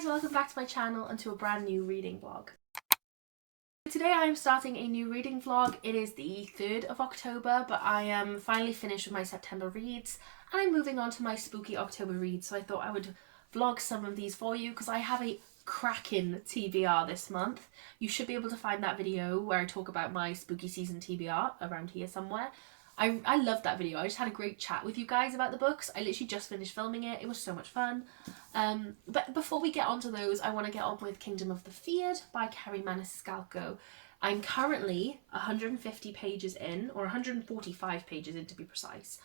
guys, welcome back to my channel and to a brand new reading vlog. Today I am starting a new reading vlog. It is the 3rd of October, but I am finally finished with my September reads and I'm moving on to my spooky October reads, so I thought I would vlog some of these for you because I have a cracking TBR this month. You should be able to find that video where I talk about my spooky season TBR around here somewhere. I loved that video. I just had a great chat with you guys about the books. I literally just finished filming it. It was so much fun. But before we get on to those, I want to get on with Kingdom of the Feared by Kerri Maniscalco. I'm currently 150 pages in, or 145 pages in to be precise.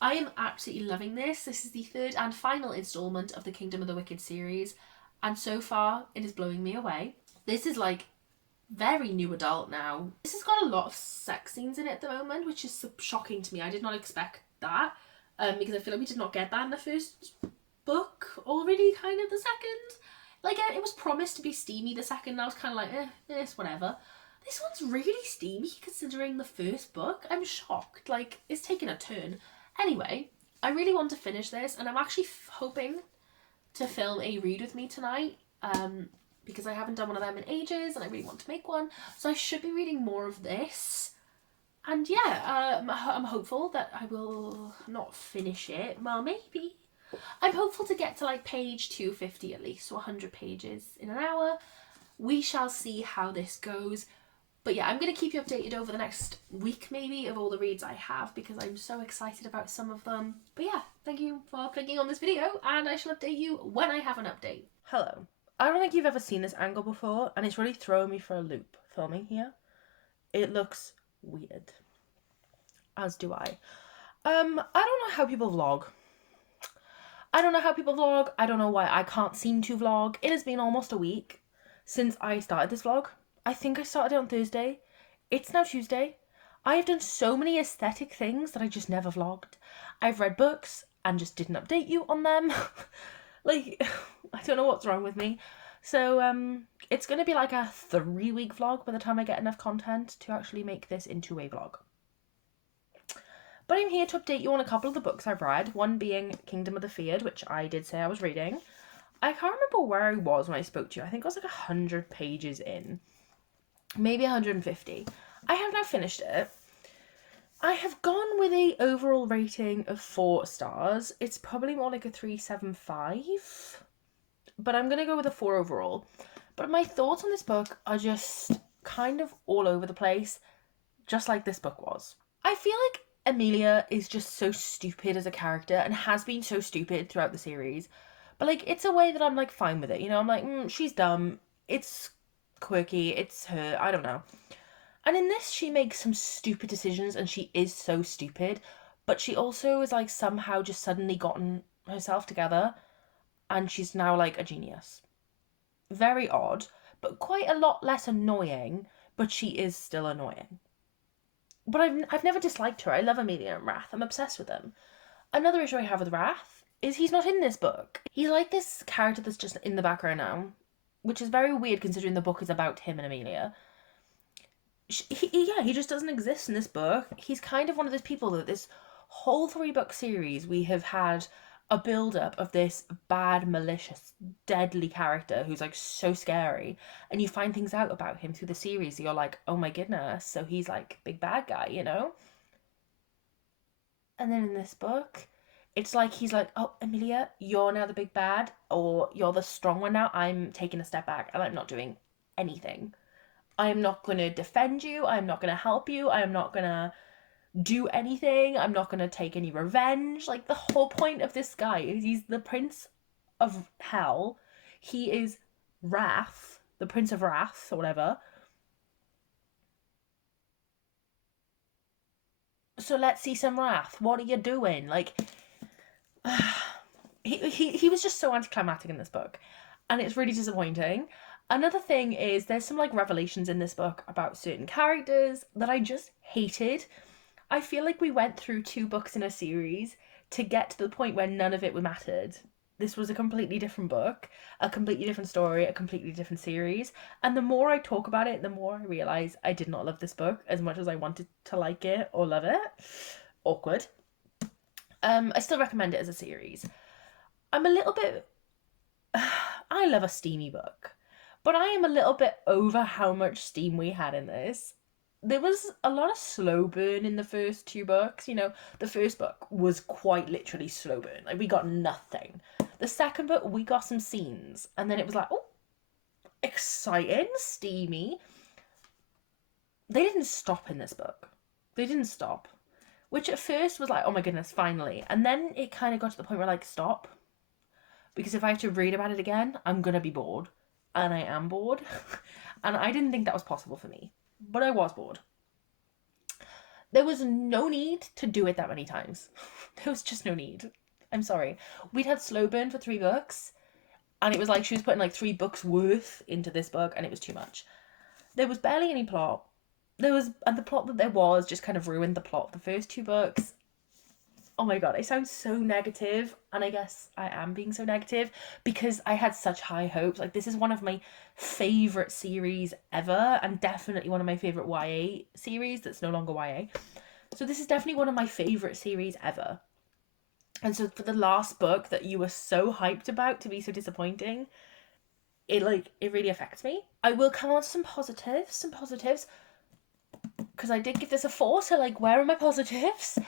I am absolutely loving this. This is the 3rd and final instalment of the Kingdom of the Wicked series, and so far it is blowing me away. This is like very new adult now. This has got a lot of sex scenes in it at the moment, which is shocking to me. I did not expect that, because I feel like we did not get that in the first book already, kind of the second. Like, it was promised to be steamy the second, and I was kind of like, it's whatever. This one's really steamy considering the first book. I'm shocked. Like, it's taken a turn. Anyway, I really want to finish this, and I'm actually hoping to film a read with me tonight, because I haven't done one of them in ages and I really want to make one. So I should be reading more of this. And yeah, I'm hopeful that I will not finish it. Well, maybe. I'm hopeful to get to like page 250 at least, so 100 pages in an hour. We shall see how this goes. But yeah, I'm going to keep you updated over the next week maybe of all the reads I have because I'm so excited about some of them. But yeah, thank you for clicking on this video and I shall update you when I have an update. Hello. I don't think you've ever seen this angle before and it's really throwing me for a loop filming here. It looks weird. As do I. I don't know how people vlog. I don't know why I can't seem to vlog. It has been almost a week since I started this vlog. I think I started it on Thursday. It's now Tuesday. I have done so many aesthetic things that I just never vlogged. I've read books and just didn't update you on them. Like, I don't know what's wrong with me. So, it's going to be like a 3-week vlog by the time I get enough content to actually make this into a vlog. But I'm here to update you on a couple of the books I've read, one being Kingdom of the Feared, which I did say I was reading. I can't remember where I was when I spoke to you. I think I was like 100 pages in. Maybe 150. I have now finished it. I have gone with a overall rating of 4 stars. It's probably more like a 3.75, but I'm going to go with a 4 overall. But my thoughts on this book are just kind of all over the place, just like this book was. I feel like Amelia is just so stupid as a character and has been so stupid throughout the series. But like, it's a way that I'm like fine with it, you know? I'm like, she's dumb. It's quirky. It's her. I don't know. And in this, she makes some stupid decisions and she is so stupid. But she also is like somehow just suddenly gotten herself together and she's now like a genius. Very odd, but quite a lot less annoying, but she is still annoying. But I've never disliked her. I love Amelia and Wrath. I'm obsessed with them. Another issue I have with Wrath is he's not in this book. He's like this character that's just in the background now, which is very weird considering the book is about him and Amelia. He just doesn't exist in this book. He's kind of one of those people that this whole 3-book series we have had a build-up of this bad, malicious, deadly character who's like so scary, and you find things out about him through the series. You're like, oh my goodness, so he's like big bad guy, you know? And then in this book, it's like he's like, oh, Amelia, you're now the big bad, or you're the strong one now. I'm taking a step back and I'm not doing anything. I am not going to defend you. I'm not going to help you. I am not going to do anything. I'm not going to take any revenge. Like, the whole point of this guy is he's the Prince of Hell. He is Wrath, the Prince of Wrath, or whatever. So let's see some wrath. What are you doing? Like, he was just so anticlimactic in this book, and it's really disappointing. Another thing is there's some like revelations in this book about certain characters that I just hated. I feel like we went through 2 books in a series to get to the point where none of it mattered. This was a completely different book, a completely different story, a completely different series. And the more I talk about it, the more I realise I did not love this book as much as I wanted to like it or love it. Awkward. I still recommend it as a series. I'm a little bit I love a steamy book, but I am a little bit over how much steam we had in this. There was a lot of slow burn in the first two books. You know, the first book was quite literally slow burn. Like, we got nothing. The second book, we got some scenes, and then it was like, oh, exciting, steamy. They didn't stop in this book. They didn't stop. Which at first was like, oh my goodness, finally. And then it kind of got to the point where, like, stop. Because if I have to read about it again, I'm going to be bored. And I am bored. And I didn't think that was possible for me. But I was bored. There was no need to do it that many times. There was just no need. I'm sorry. We'd had slow burn for 3 books. And it was like she was putting like 3 books worth into this book. And it was too much. There was barely any plot. And the plot that there was just kind of ruined the plot of the first 2 books. Oh my god, I sound so negative, and I guess I am being so negative because I had such high hopes. Like, this is one of my favourite series ever, and definitely one of my favourite YA series that's no longer YA. So this is definitely one of my favourite series ever. And so for the last book that you were so hyped about to be so disappointing, it really affects me. I will come on to some positives, because I did give this a 4, so like, where are my positives?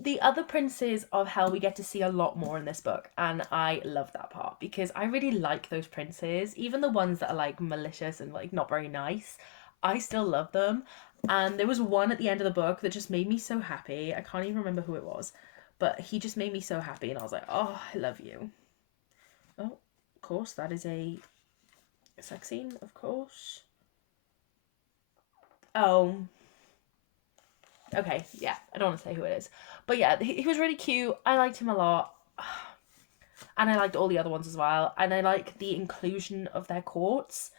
The other princes of hell we get to see a lot more in this book, and I love that part because I really like those princes, even the ones that are like malicious and like not very nice. I still love them, and there was one at the end of the book that just made me so happy. I can't even remember who it was, but he just made me so happy, and I was like, oh, I love you. Oh, of course, that is a sex scene, of course. Oh, okay, yeah, I don't want to say who it is. But yeah, he was really cute. I liked him a lot. And I liked all the other ones as well. And I like the inclusion of their courts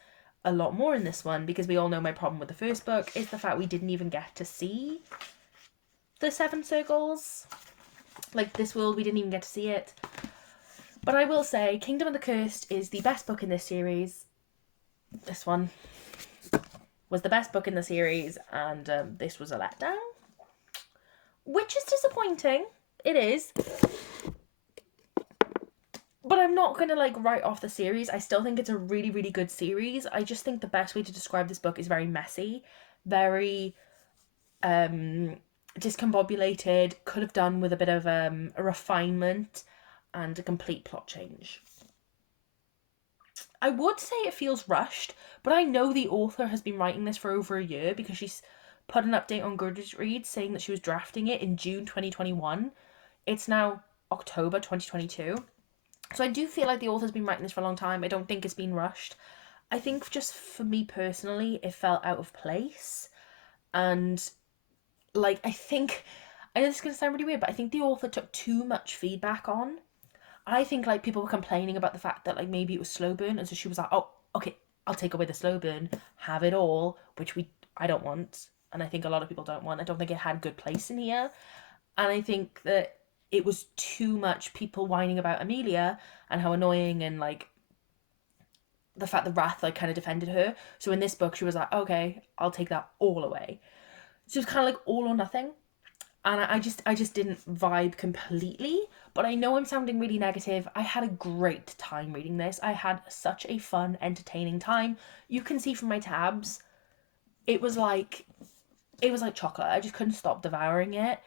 a lot more in this one, because we all know my problem with the first book is the fact we didn't even get to see the 7 circles. Like, this world, we didn't even get to see it. But I will say, Kingdom of the Cursed is the best book in this series. This one was the best book in the series, and this was a letdown. Which is disappointing. It is. But I'm not going to like write off the series. I still think it's a really, really good series. I just think the best way to describe this book is very messy. Very discombobulated. Could have done with a bit of a refinement and a complete plot change. I would say it feels rushed, but I know the author has been writing this for over a year, because she's put an update on Goodreads saying that she was drafting it in June 2021. It's now October 2022. So I do feel like the author's been writing this for a long time. I don't think it's been rushed. I think just for me personally, it felt out of place. And like, I know this is going to sound really weird, but I think the author took too much feedback on. I think like people were complaining about the fact that like maybe it was slow burn. And so she was like, oh, okay, I'll take away the slow burn, have it all, which I don't want. And I think a lot of people don't want. I don't think it had good place in here. And I think that it was too much people whining about Amelia and how annoying, and like the fact that Wrath like kind of defended her. So in this book, she was like, okay, I'll take that all away. So it was kind of like all or nothing. And I just didn't vibe completely. But I know I'm sounding really negative. I had a great time reading this. I had such a fun, entertaining time. You can see from my tabs, it was like chocolate. I just couldn't stop devouring it.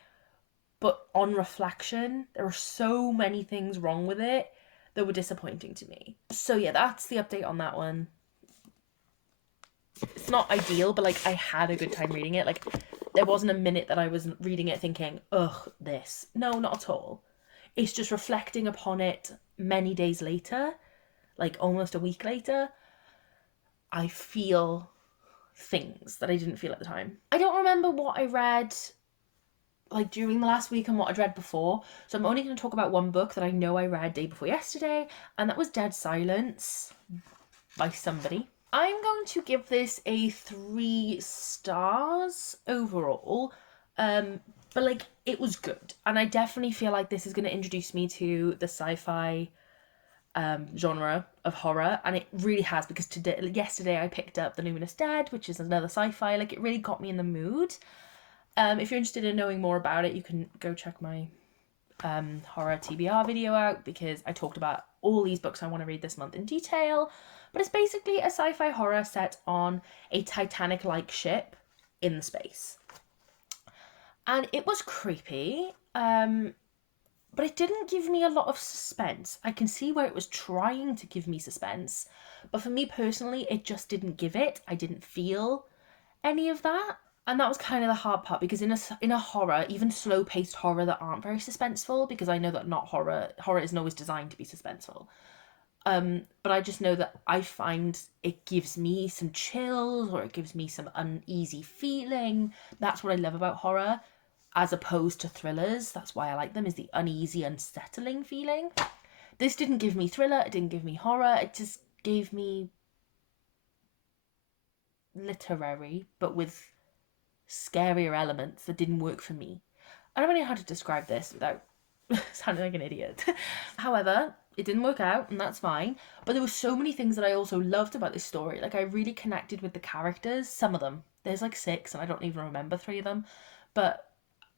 But on reflection, there were so many things wrong with it that were disappointing to me. So yeah, that's the update on that one. It's not ideal, but like, I had a good time reading it. Like, there wasn't a minute that I was reading it thinking, ugh, this. No, not at all. It's just reflecting upon it many days later, like almost a week later, I feel things that I didn't feel at the time. I don't remember what I read like during the last week and what I'd read before, so I'm only going to talk about one book that I know I read day before yesterday, and that was Dead Silence by somebody. I'm going to give this a 3 stars overall, but like, it was good, and I definitely feel like this is going to introduce me to the sci-fi genre of horror, and it really has, because yesterday I picked up The Luminous Dead, which is another sci-fi. Like, it really got me in the mood. If you're interested in knowing more about it, you can go check my horror TBR video out because I talked about all these books I want to read this month in detail. But it's basically a sci-fi horror set on a Titanic-like ship in space. And it was creepy, but it didn't give me a lot of suspense. I can see where it was trying to give me suspense, but for me personally, it just didn't give it. I didn't feel any of that. And that was kind of the hard part, because in a horror, even slow-paced horror that aren't very suspenseful, because I know that not horror isn't always designed to be suspenseful. But I just know that I find it gives me some chills, or it gives me some uneasy feeling. That's what I love about horror, as opposed to thrillers. That's why I like them, is the uneasy, unsettling feeling. This didn't give me thriller, it didn't give me horror, it just gave me literary, but with scarier elements that didn't work for me. I don't really know how to describe this without sounding like an idiot. However, it didn't work out, and that's fine. But there were so many things that I also loved about this story. Like, I really connected with the characters. Some of them. There's like 6, and I don't even remember 3 of them. But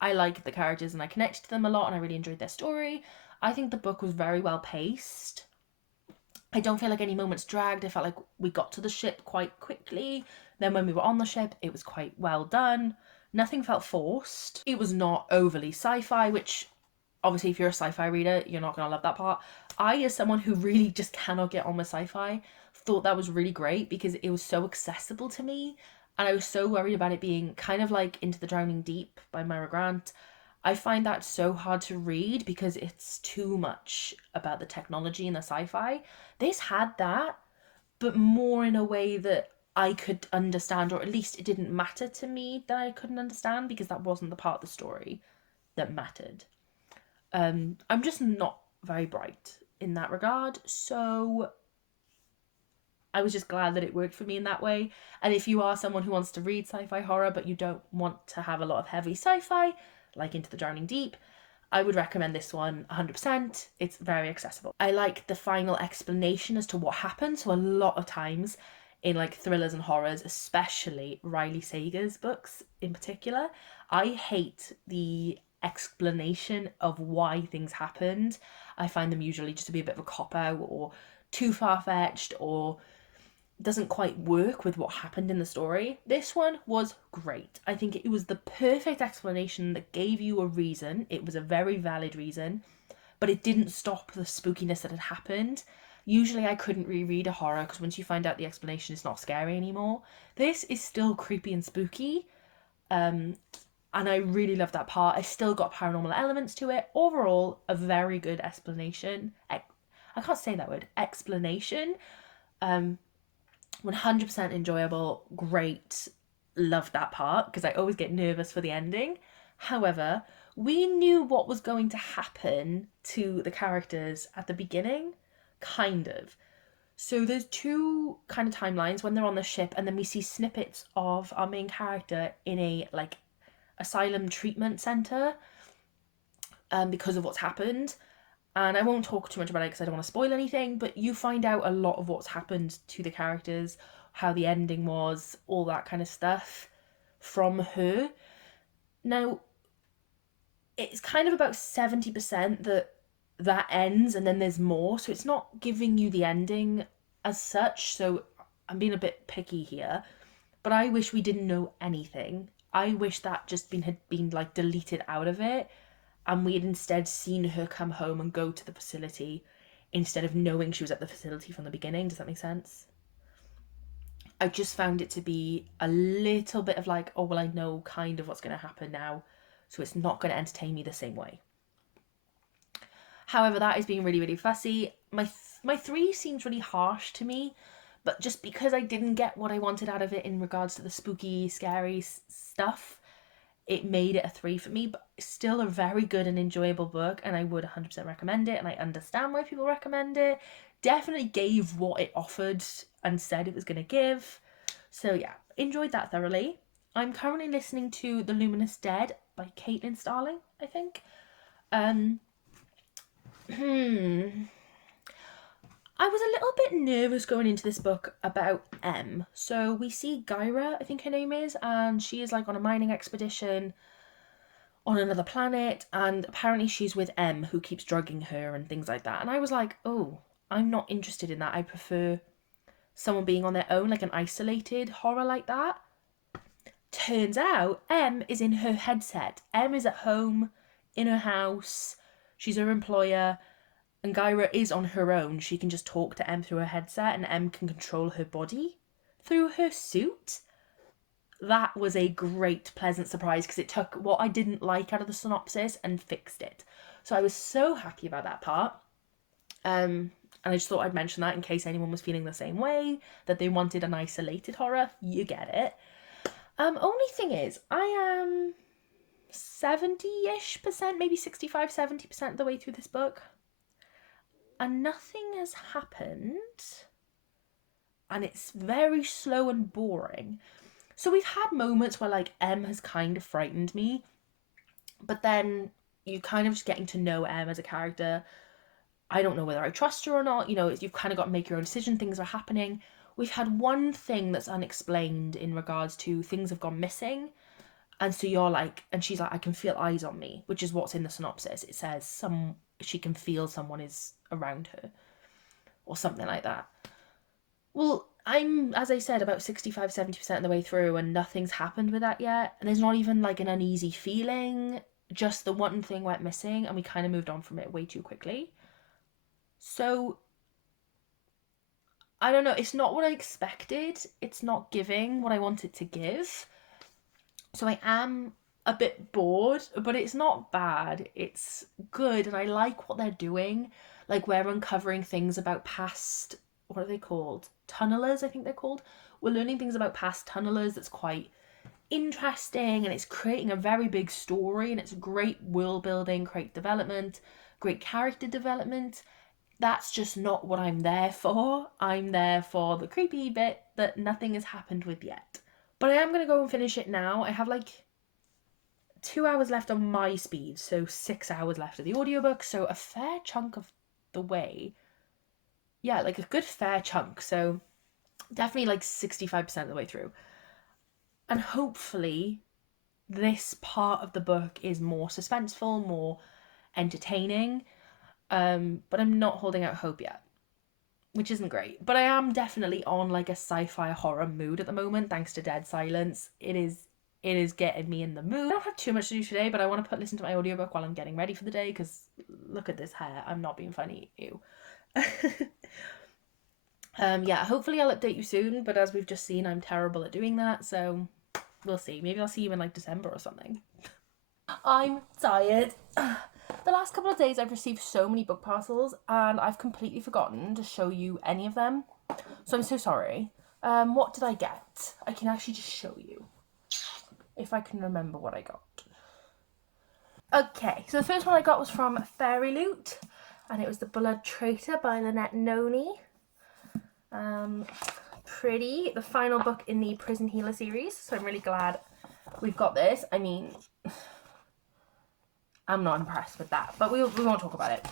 I liked the characters, and I connected to them a lot, and I really enjoyed their story. I think the book was very well paced. I don't feel like any moments dragged. I felt like we got to the ship quite quickly. Then when we were on the ship, it was quite well done. Nothing felt forced. It was not overly sci-fi, which obviously if you're a sci-fi reader, you're not going to love that part. I, as someone who really just cannot get on with sci-fi, thought that was really great because it was so accessible to me. And I was so worried about it being kind of like Into the Drowning Deep by Myra Grant. I find that so hard to read because it's too much about the technology and the sci-fi. This had that, but more in a way that I could understand, or at least it didn't matter to me that I couldn't understand, because that wasn't the part of the story that mattered. I'm just not very bright in that regard, so I was just glad that it worked for me in that way. And if you are someone who wants to read sci-fi horror but you don't want to have a lot of heavy sci-fi, like Into the Drowning Deep, I would recommend this one 100%. It's very accessible. I like the final explanation as to what happened. So a lot of times in like thrillers and horrors, especially Riley Sager's books in particular, I hate the explanation of why things happened. I find them usually just to be a bit of a cop-out, or too far-fetched, or doesn't quite work with what happened in the story. This one was great. I think it was the perfect explanation that gave you a reason. It was a very valid reason, but it didn't stop the spookiness that had happened. Usually I couldn't reread a horror because once you find out the explanation, it's not scary anymore. This is still creepy and spooky, and I really love that part. I still got paranormal elements to it. Overall, a very good explanation. I can't say that word. Explanation. 100% enjoyable, great, loved that part because I always get nervous for the ending. However, we knew what was going to happen to the characters at the beginning, kind of. So there's 2 kind of timelines when they're on the ship, and then we see snippets of our main character in a like asylum treatment center because of what's happened. And I won't talk too much about it because I don't want to spoil anything, but you find out a lot of what's happened to the characters, how the ending was, all that kind of stuff from her. Now, it's kind of about 70% that ends, and then there's more, so it's not giving you the ending as such, so I'm being a bit picky here. But I wish we didn't know anything. I wish that just had been like deleted out of it, and we had instead seen her come home and go to the facility instead of knowing she was at the facility from the beginning. Does that make sense? I just found it to be a little bit of like, oh, well, I know kind of what's going to happen now, so it's not going to entertain me the same way. However, that is being really, really fussy. My 3 seems really harsh to me, but just because I didn't get what I wanted out of it in regards to the spooky, scary stuff, it made it a 3 for me, but still a very good and enjoyable book, and I would 100% recommend it, and I understand why people recommend it. Definitely gave what it offered and said it was going to give. So yeah, enjoyed that thoroughly. I'm currently listening to The Luminous Dead by Caitlin Starling, I think. I was a little bit nervous going into this book about M. So we see Gyra, I think her name is, and she is like on a mining expedition on another planet, and apparently she's with M, who keeps drugging her and things like that. And I was like, oh, I'm not interested in that. I prefer someone being on their own, like an isolated horror like that. Turns out M is in her headset. M is at home in her house. She's her employer, and Gyra is on her own. She can just talk to M through her headset, and M can control her body through her suit. That was a great, pleasant surprise, because it took what I didn't like out of the synopsis and fixed it. So I was so happy about that part. And I just thought I'd mention that in case anyone was feeling the same way, that they wanted an isolated horror. You get it. Only thing is, I am 70-ish%, maybe 65, 70% of the way through this book. And nothing has happened. And it's very slow and boring. So we've had moments where, like, M has kind of frightened me. But then you kind of just getting to know M as a character. I don't know whether I trust her or not. You know, you've kind of got to make your own decision. Things are happening. We've had one thing that's unexplained in regards to things have gone missing. And so you're like, and she's like, I can feel eyes on me, which is what's in the synopsis. It says she can feel someone is around her or something like that. Well, I'm, as I said, about 65, 70% of the way through, and nothing's happened with that yet. And there's not even like an uneasy feeling. Just the one thing went missing, and we kind of moved on from it way too quickly. So I don't know, it's not what I expected. It's not giving what I wanted to give. So I am a bit bored, but it's not bad. It's good, and I like what they're doing. Like, we're uncovering things about past, what are they called? Tunnelers, I think they're called. We're learning things about past tunnelers that's quite interesting, and it's creating a very big story, and it's great world building, great development, great character development. That's just not what I'm there for. I'm there for the creepy bit that nothing has happened with yet. But I am going to go and finish it now. I have like 2 hours left on my speed, so 6 hours left of the audiobook, so a fair chunk of the way. Yeah, like a good fair chunk, so definitely like 65% of the way through. And hopefully this part of the book is more suspenseful, more entertaining. But I'm not holding out hope yet, which isn't great. But I am definitely on like a sci-fi horror mood at the moment, thanks to Dead Silence. It is getting me in the mood. I don't have too much to do today, but I want to listen to my audiobook while I'm getting ready for the day, because look at this hair. I'm not being funny. Ew. Yeah, hopefully I'll update you soon, but as we've just seen, I'm terrible at doing that, so we'll see. Maybe I'll see you in like December or something. I'm tired. The last couple of days I've received so many book parcels, and I've completely forgotten to show you any of them. So I'm so sorry. What did I get? I can actually just show you, if I can remember what I got. Okay, so the first one I got was from Fairy Loot, and it was the Blood Traitor by Lynette Noni. Pretty. The final book in the Prison Healer series, so I'm really glad we've got this. I mean, I'm not impressed with that, but we won't talk about it.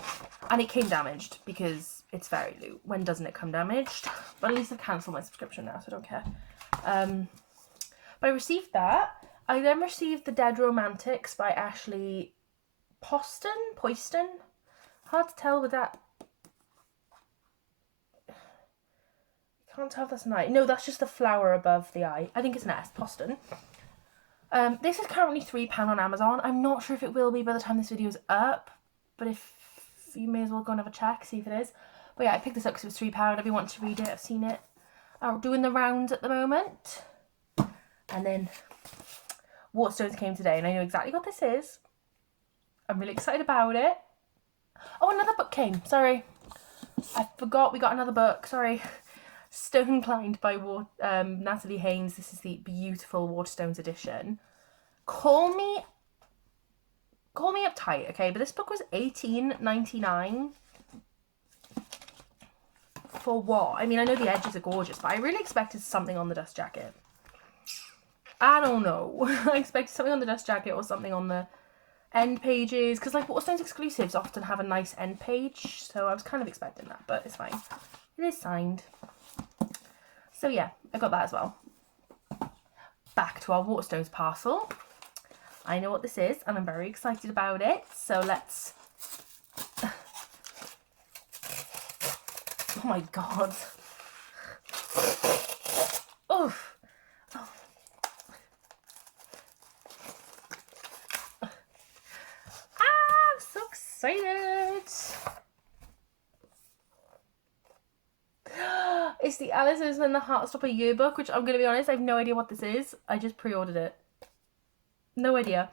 And it came damaged, because it's Fairy Loot. When doesn't it come damaged? But at least I've cancelled my subscription now, so I don't care. But I received that. I then received The Dead Romantics by Ashley Poiston? Hard to tell with that. Can't tell if that's an I. No, that's just the flower above the I. I think it's an S. Poston. This is currently £3 on Amazon. I'm not sure if it will be by the time this video is up, but if you may as well go and have a check, see if it is. But yeah, I picked this up because it was £3. If you want to read it, I've seen it doing the rounds at the moment. And then Waterstones came today, and I know exactly what this is. I'm really excited about it. Oh, another book came. Sorry, I forgot we got another book. Sorry. Stoneclined by Natalie Haynes. This is the beautiful Waterstones edition. Call me uptight, okay? But this book was $18.99. For what? I mean, I know the edges are gorgeous, but I really expected something on the dust jacket. I don't know. I expected something on the dust jacket or something on the end pages, because like Waterstones exclusives often have a nice end page, so I was kind of expecting that, but it's fine. It is signed. So yeah, I got that as well. Back to our Waterstones parcel. I know what this is and I'm very excited about it. So let's... Oh my god. Oh. Oh. I'm so excited. It's the Alice and the Heartstopper yearbook, which I'm going to be honest, I have no idea what this is. I just pre-ordered it. No idea.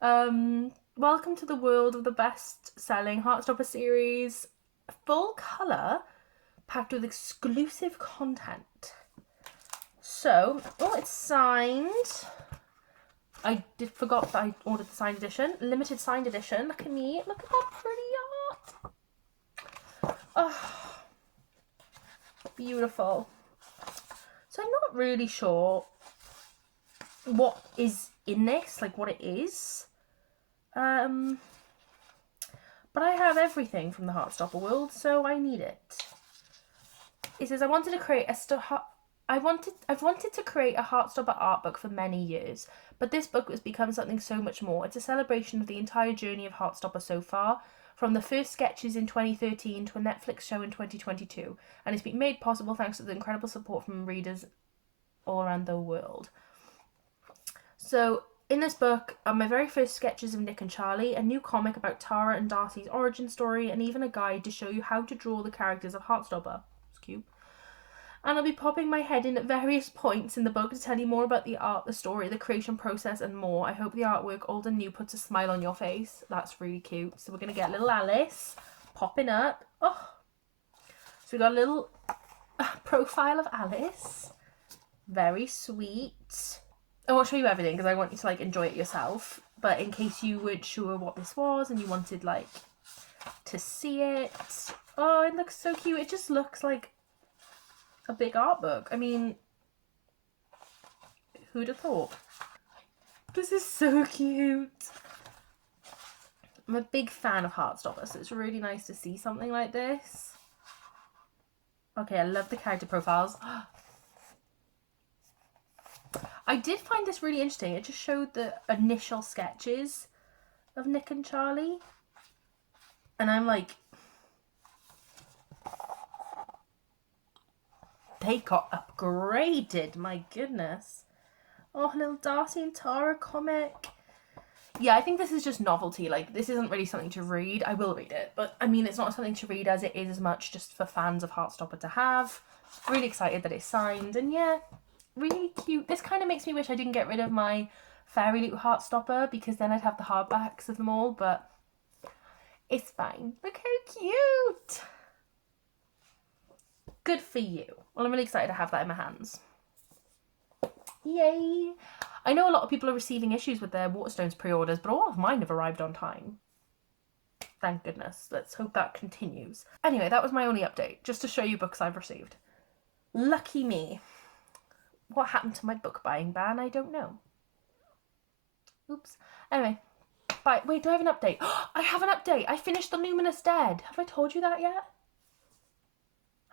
Welcome to the world of the best-selling Heartstopper series. Full colour, packed with exclusive content. So, oh, it's signed. I forgot that I ordered the signed edition. Limited signed edition. Look at me. Look at that pretty art. Oh, beautiful. So I'm not really sure what is in this, like what it is. But I have everything from the Heartstopper world, so I need it. It says, I've wanted to create a Heartstopper art book for many years, but this book has become something so much more. It's a celebration of the entire journey of Heartstopper so far, from the first sketches in 2013 to a Netflix show in 2022, and it's been made possible thanks to the incredible support from readers all around the world. So, in this book are my very first sketches of Nick and Charlie, a new comic about Tara and Darcy's origin story, and even a guide to show you how to draw the characters of Heartstopper. It's cute. And I'll be popping my head in at various points in the book to tell you more about the art, the story, the creation process, and more. I hope the artwork, old and new, puts a smile on your face. That's really cute. So we're going to get little Alice popping up. Oh, so we got a little profile of Alice. Very sweet. I won't show you everything because I want you to like enjoy it yourself. But in case you weren't sure what this was and you wanted like to see it. Oh, it looks so cute. It just looks like a big art book. I mean, who'd have thought? This is so cute. I'm a big fan of Heartstopper, so it's really nice to see something like this. Okay, I love the character profiles. I did find this really interesting. It just showed the initial sketches of Nick and Charlie. And I'm like, they got upgraded, my goodness. Oh, little Darcy and Tara comic. Yeah, I think this is just novelty. Like, this isn't really something to read. I will read it, but I mean, it's not something to read as it is as much just for fans of Heartstopper to have. Really excited that it's signed, and yeah, really cute. This kind of makes me wish I didn't get rid of my Fairy Loot Heartstopper, because then I'd have the hardbacks of them all, but it's fine. Look how cute! Good for you. Well, I'm really excited to have that in my hands. Yay! I know a lot of people are receiving issues with their Waterstones pre-orders, but all of mine have arrived on time. Thank goodness. Let's hope that continues. Anyway, that was my only update, just to show you books I've received. Lucky me. What happened to my book buying ban? I don't know. Oops. Anyway, bye. Wait, do I have an update? I have an update. I finished The Luminous Dead. Have I told you that yet?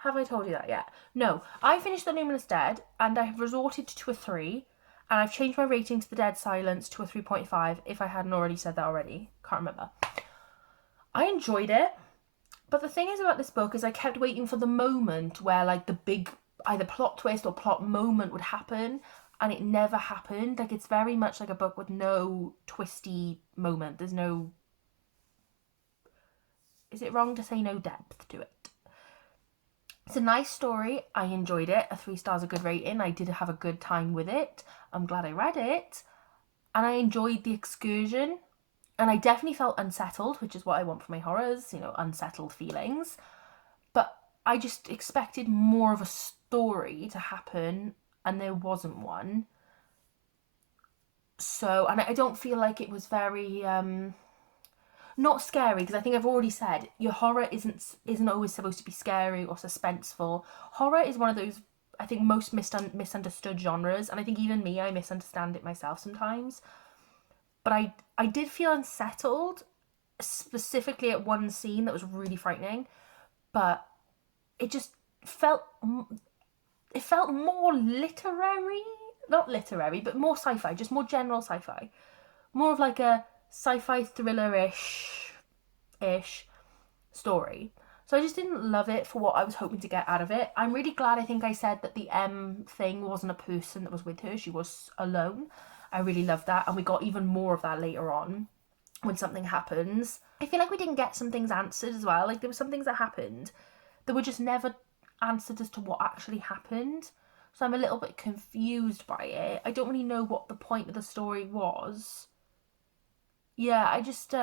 Have I told you that yet? No. I finished The Luminous Dead and I have resorted to a 3, and I've changed my rating to The Dead Silence to a 3.5 if I hadn't already said that already. Can't remember. I enjoyed it, but the thing is about this book is I kept waiting for the moment where like the big either plot twist or plot moment would happen, and it never happened. Like, it's very much like a book with no twisty moment. There's no... Is it wrong to say no depth to it? It's a nice story. I enjoyed it. A 3 stars, a good rating. I did have a good time with it. I'm glad I read it. And I enjoyed the excursion. And I definitely felt unsettled, which is what I want for my horrors, you know, unsettled feelings. But I just expected more of a story to happen, and there wasn't one. So, and I don't feel like it was very... not scary, because I think I've already said your horror isn't always supposed to be scary or suspenseful. Horror is one of those, I think, most misunderstood genres, and I think even me, I misunderstand it myself sometimes. But I did feel unsettled, specifically at one scene that was really frightening, but it just felt more literary, not literary, but more sci-fi, just more general sci-fi. more of like a sci-fi thriller-ish story. So I just didn't love it for what I was hoping to get out of it. I'm really glad, I think I said that the M thing wasn't a person that was with her. She was alone. I really loved that. And we got even more of that later on when something happens. I feel like we didn't get some things answered as well. Like there were some things that happened that were just never answered as to what actually happened. So I'm a little bit confused by it. I don't really know what the point of the story was. Yeah, I just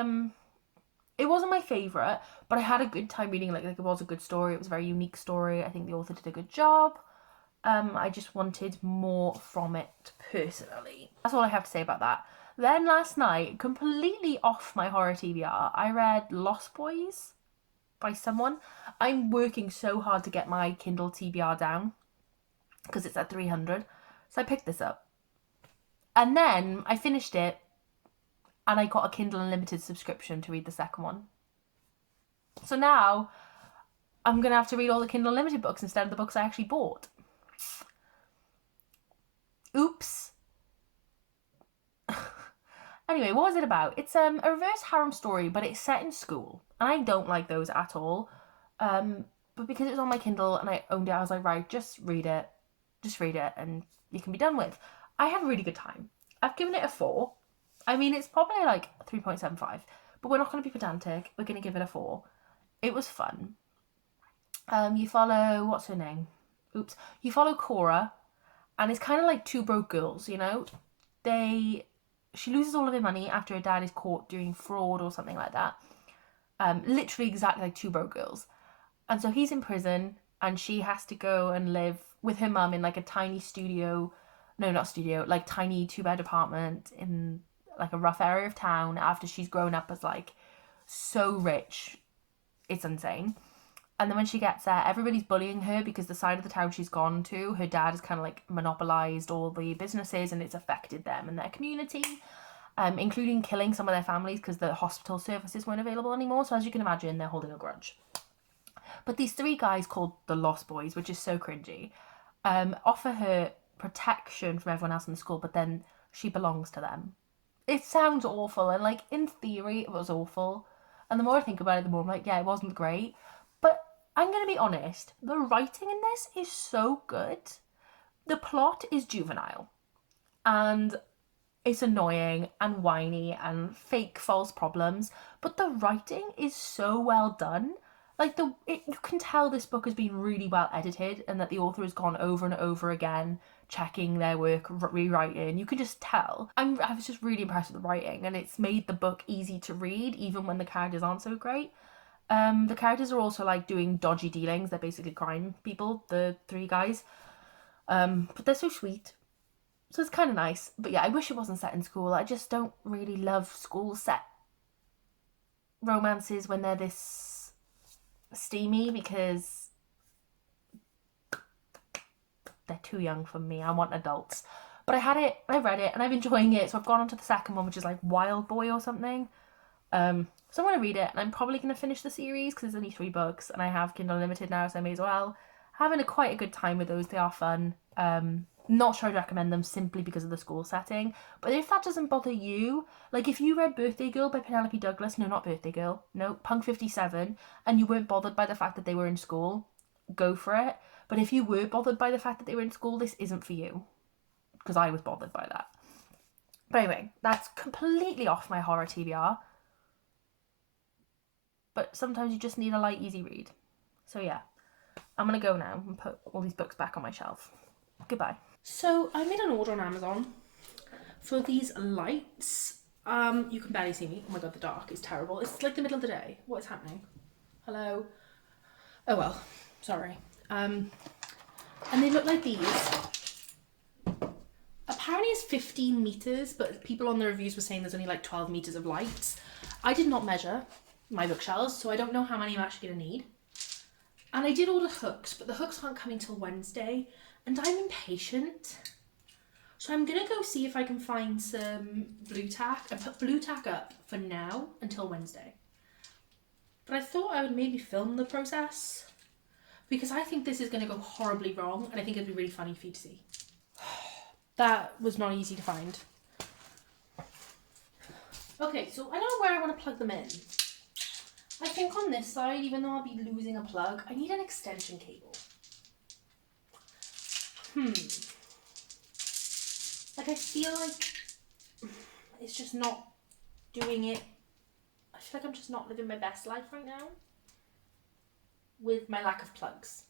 it wasn't my favourite, but I had a good time reading. Like it was a good story. It was a very unique story. I think the author did a good job. I just wanted more from it personally. That's all I have to say about that. Then last night, completely off my horror TBR, I read Lost Boys by someone. I'm working so hard to get my Kindle TBR down because it's at 300. So I picked this up. And then I finished it and I got a Kindle Unlimited subscription to read the second one. So now I'm going to have to read all the Kindle Unlimited books instead of the books I actually bought. Oops. Anyway, what was it about? It's a reverse harem story, but it's set in school. And I don't like those at all. But because it was on my Kindle and I owned it, I was like, right, just read it. Just read it and you can be done with. I had a really good time. I've given it a 4. I mean, it's probably like 3.75. But we're not going to be pedantic. We're going to give it a 4. It was fun. You follow, what's her name? Oops. You follow Cora. And it's kind of like two broke girls, you know? She loses all of her money after her dad is caught doing fraud or something like that. Literally exactly like two broke girls. And so he's in prison and she has to go and live with her mum in like a tiny studio. No, not studio. Like tiny 2-bed apartment in like a rough area of town after she's grown up as like so rich. It's insane. And then when she gets there, everybody's bullying her because the side of the town she's gone to, her dad has kind of like monopolised all the businesses and it's affected them and their community, including killing some of their families because the hospital services weren't available anymore. So as you can imagine, they're holding a grudge. But these 3 guys called the Lost Boys, which is so cringy, offer her protection from everyone else in the school, but then she belongs to them. It sounds awful, and like in theory it was awful. And the more I think about it, the more I'm like, yeah, it wasn't great. But I'm going to be honest, the writing in this is so good. The plot is juvenile. And it's annoying and whiny and fake false problems. But the writing is so well done. Like, you can tell this book has been really well edited and that the author has gone over and over again, checking their work, rewriting. You can just tell. I was just really impressed with the writing, and it's made the book easy to read, even when the characters aren't so great. The characters are also like doing dodgy dealings. They're basically crime people, the 3 guys. But they're so sweet. So it's kind of nice. But yeah, I wish it wasn't set in school. I just don't really love school set romances when they're this steamy because they're too young for me. I want adults. But I read it, and I'm enjoying it. So I've gone on to the second one, which is like Wild Boy or something. So I'm going to read it, and I'm probably going to finish the series because there's only 3 books, and I have Kindle Unlimited now, so I may as well. Having quite a good time with those. They are fun. Not sure I'd recommend them simply because of the school setting, but if that doesn't bother you, like if you read Birthday Girl by Penelope Douglas, no, not Birthday Girl, no, Punk 57, and you weren't bothered by the fact that they were in school, go for it. But if you were bothered by the fact that they were in school, this isn't for you, because I was bothered by that. But anyway, that's completely off my horror TBR. But sometimes you just need a light, easy read. So yeah, I'm going to go now and put all these books back on my shelf. Goodbye. So I made an order on Amazon for these lights. You can barely see me. Oh my god, the dark is terrible. It's like the middle of the day. What is happening? Hello? Oh well, sorry. And they look like these. Apparently it's 15 meters, but people on the reviews were saying there's only like 12 meters of lights. I did not measure my bookshelves, so I don't know how many I'm actually going to need. And I did order hooks, but the hooks aren't coming till Wednesday, and I'm impatient. So I'm going to go see if I can find some blue tack and put blue tack up for now until Wednesday. But I thought I would maybe film the process because I think this is going to go horribly wrong, and I think it'd be really funny for you to see. That was not easy to find. Okay, so I don't know where I want to plug them in. I think on this side, even though I'll be losing a plug, I need an extension cable. Like, I feel like it's just not doing it. I feel like I'm just not living my best life right now with my lack of plugs.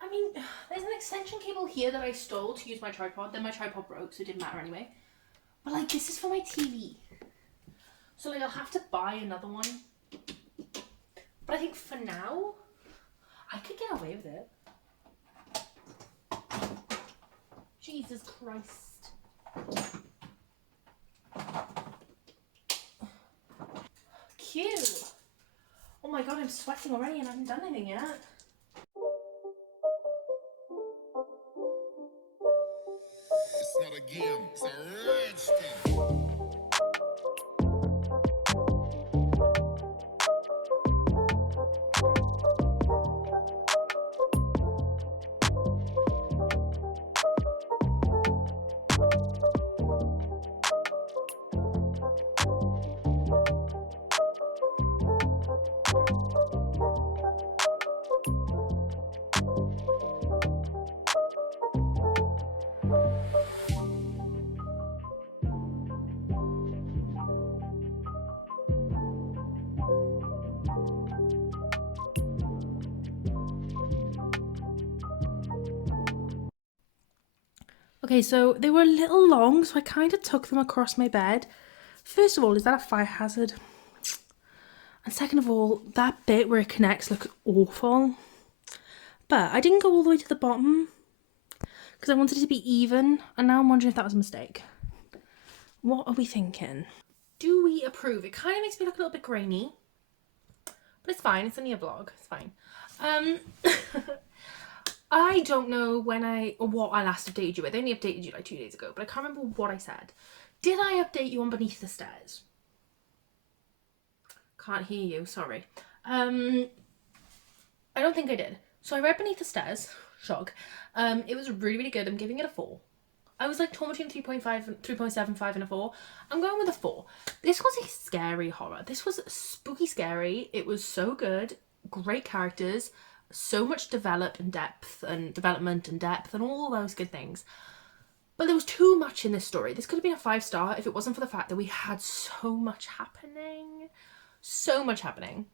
I mean, there's an extension cable here that I stole to use my tripod. Then my tripod broke, so it didn't matter anyway. But, like, this is for my TV. So, like, I'll have to buy another one. But I think for now, I could get away with it. Jesus Christ. Cute. Oh my god, I'm sweating already and I haven't done anything yet. It's not a game, it's a rage thing. Okay, so they were a little long, so I kind of took them across my bed. First of all, is that a fire hazard? And second of all, that bit where it connects looks awful. But I didn't go all the way to the bottom because I wanted it to be even, and now I'm wondering if that was a mistake. What are we thinking? Do we approve? It kind of makes me look a little bit grainy, but it's fine. It's only a vlog. It's fine. I don't know when what I last updated you with. I only updated you like 2 days ago, but I can't remember what I said. Did I update you on Beneath the Stairs? Can't hear you, sorry. I don't think I did. So I read Beneath the Stairs. Shock. It was really, really good. I'm giving it a 4. I was like torn between 3.5 and 3.75 and a 4. I'm going with a 4. This was a scary horror. This was spooky scary. It was so good. Great characters. So much development and depth and all those good things. But there was too much in this story. This could have been a 5-star if it wasn't for the fact that we had so much happening. So much happening.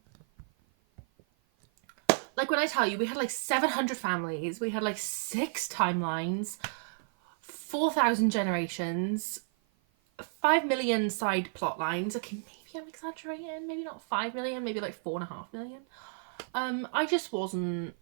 Like when I tell you, we had like 700 families. We had like 6 timelines. 4,000 generations. 5 million side plot lines. Okay, maybe I'm exaggerating. Maybe not 5 million. Maybe like 4.5 million. I just wasn't...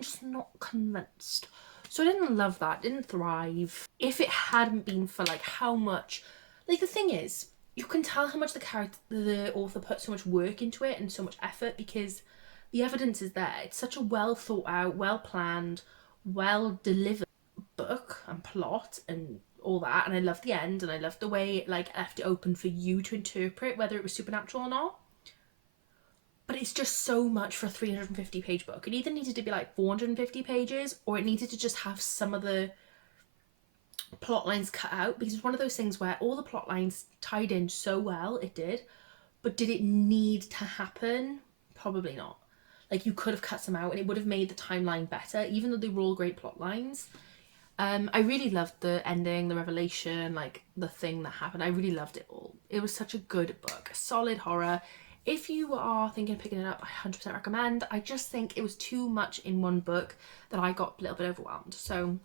just not convinced. So I didn't love that. Didn't thrive. If it hadn't been for like how much... like the thing is, you can tell how much the author put so much work into it and so much effort because the evidence is there. It's such a well thought out, well planned, well delivered book and plot and all that. And I loved the end and I loved the way it like left it open for you to interpret whether it was supernatural or not. But it's just so much for a 350 page book. It either needed to be like 450 pages or it needed to just have some of the plot lines cut out, because it's one of those things where all the plot lines tied in so well, it did, but did it need to happen? Probably not. Like you could have cut some out and it would have made the timeline better, even though they were all great plot lines. I really loved the ending, the revelation, like the thing that happened. I really loved it all. It was such a good book, a solid horror. If you are thinking of picking it up, I 100% recommend. I just think it was too much in one book that I got a little bit overwhelmed. So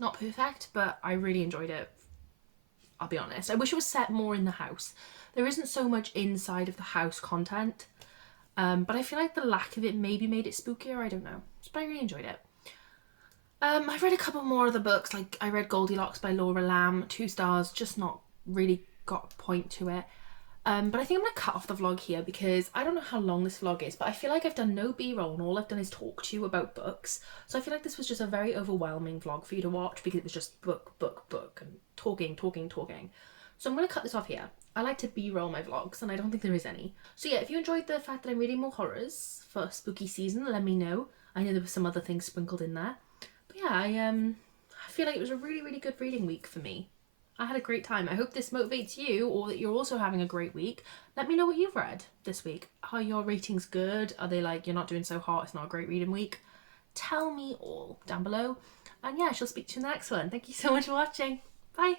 not perfect, but I really enjoyed it. I'll be honest. I wish it was set more in the house. There isn't so much inside of the house content, but I feel like the lack of it maybe made it spookier. I don't know. But I really enjoyed it. I've read a couple more of the books. Like I read Goldilocks by Laura Lamb, 2 stars, just not really got a point to it. But I think I'm going to cut off the vlog here because I don't know how long this vlog is, but I feel like I've done no b-roll and all I've done is talk to you about books. So I feel like this was just a very overwhelming vlog for you to watch because it was just book, and talking. So I'm going to cut this off here. I like to b-roll my vlogs and I don't think there is any. So yeah, if you enjoyed the fact that I'm reading more horrors for spooky season, let me know. I know there were some other things sprinkled in there. But yeah, I feel like it was a really, really good reading week for me. I had a great time. I hope this motivates you, or that you're also having a great week. Let me know what you've read this week. Are your ratings good? Are they like, you're not doing so hot, it's not a great reading week? Tell me all down below. And yeah, I shall speak to you in the next one. Thank you so much for watching. Bye.